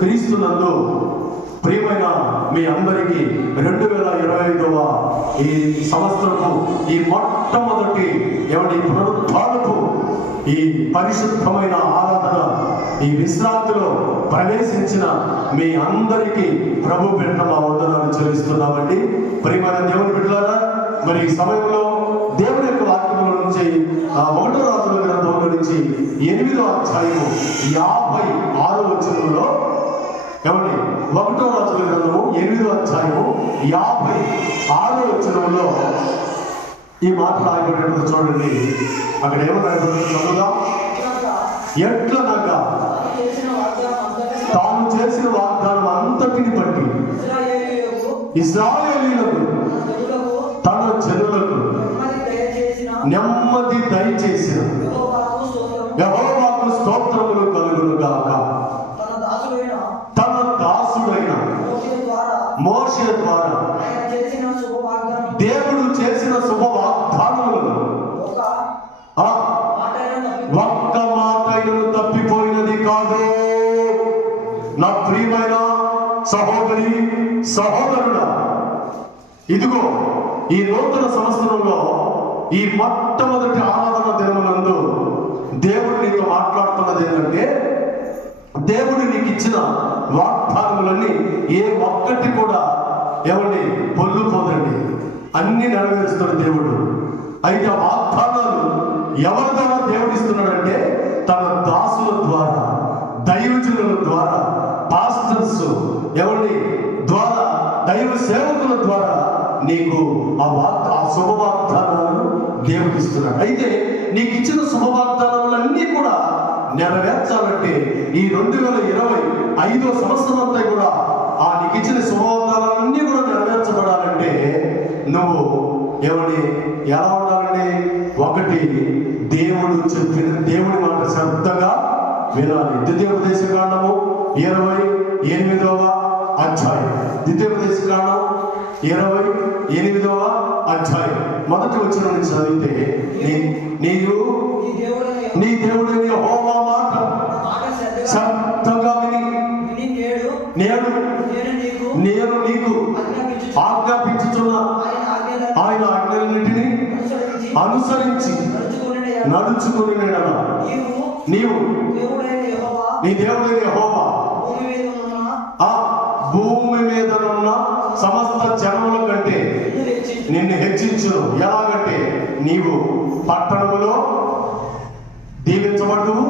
క్రీస్తునందు ప్రియమైన మీ అందరికీ 2025వ ఈ సంవత్సరపు ఈ మొట్టమొదటి పునరుద్ధానపు ఈ పరిశుద్ధమైన ఆరాధన ఈ విశ్రాంతిలో ప్రవేశించిన మీ అందరికీ ప్రభు పేరిట మా వందనాలు చెల్లిస్తున్నామండి. ప్రియమైన దేవుని బిడ్డలారా, మరి ఈ సమయంలో దేవుని యొక్క వాక్యంలో నుంచి 1వ రాజుల గ్రంథంలో నుంచి 8వ అధ్యాయము 56వ వచనంలో 1వ రాజుల గ్రంథము 8వ అధ్యాయము 56వ వచనంలో ఈ మాట రాయబడినట్టు చూడండి. అక్కడ ఏమన్నా చదువుదాం. ఎట్లనగా తాను చేసిన వాగ్దానం అంతటిని బట్టి ఇశ్రాయేలీయులకు తన జనులకు నెమ్మది దయచేసిన యెహోవాకు స్తోత్రములు కలుగును గాక. తన దాసుడైన మోషే ద్వారా దేవుడు చేసిన శుభ వాగ్దానములను ఒక్క మాటైనను తప్పిపోయినది కాదు. నా ప్రియమైన సహోదరి సహోదరుడా, ఇదిగో ఈ నూతన సంవత్సరంలో ఈ మొట్టమొదటి ఆరాధన దినమునందు దేవుడు నీతో మాట్లాడుతున్నది ఏంటంటే, దేవుడు నీకు ఇచ్చిన వాగ్దానములన్నీ ఏ ఒక్కటి కూడా పొల్లుపోదండి, అన్ని నెరవేరుస్తున్న దేవుడు. అయితే ఆ వాగ్దానాలు ఎవరి ద్వారా దేవుడు ఇస్తున్నాడంటే తన దాసుల ద్వారా, దైవజనుల ద్వారా, పాస్టర్స్ ద్వారా, దైవ సేవకుల ద్వారా నీకు ఆ శుభ వాగ్దానాలను దేవుడు ఇస్తున్నాడు. అయితే నీకు ఇచ్చిన శుభ వాగ్దానాలన్నీ కూడా నెరవేర్చాలంటే ఈ 2025వ సంవత్సరం అంతా కూడా నీకు ఇచ్చిన శుభ వాగ్దానాలన్నీ కూడా నెరవేర్చబడాలంటే నువ్వు ఎలా ఉండాలంటే, ఒకటి దేవుడు చెప్పిన దేవుడి మాట శ్రద్ధగా వినాలి. ద్వితీయోపదేశకాండము 28వ అధ్యాయం, ద్వితీయోపదేశకాండం 28వ అధ్యాయం మొదటి వచనం నుంచి చదివితే, నీ దేవుడైన యెహోవా మాట శ్రద్ధగా విని నేను నీకు ఆజ్ఞాపించుచున్న ఆయన ఆజ్ఞలన్నిటినీ అనుసరించి నడుచుకుని నీవు నీ దేవుడైన యెహోవా భూమి మీద ఉన్న సమస్త జనముల కంటే నిన్ను హెచ్చించును. ఎలాగంటే నీవు పట్టణములో దీవించబడుదువు,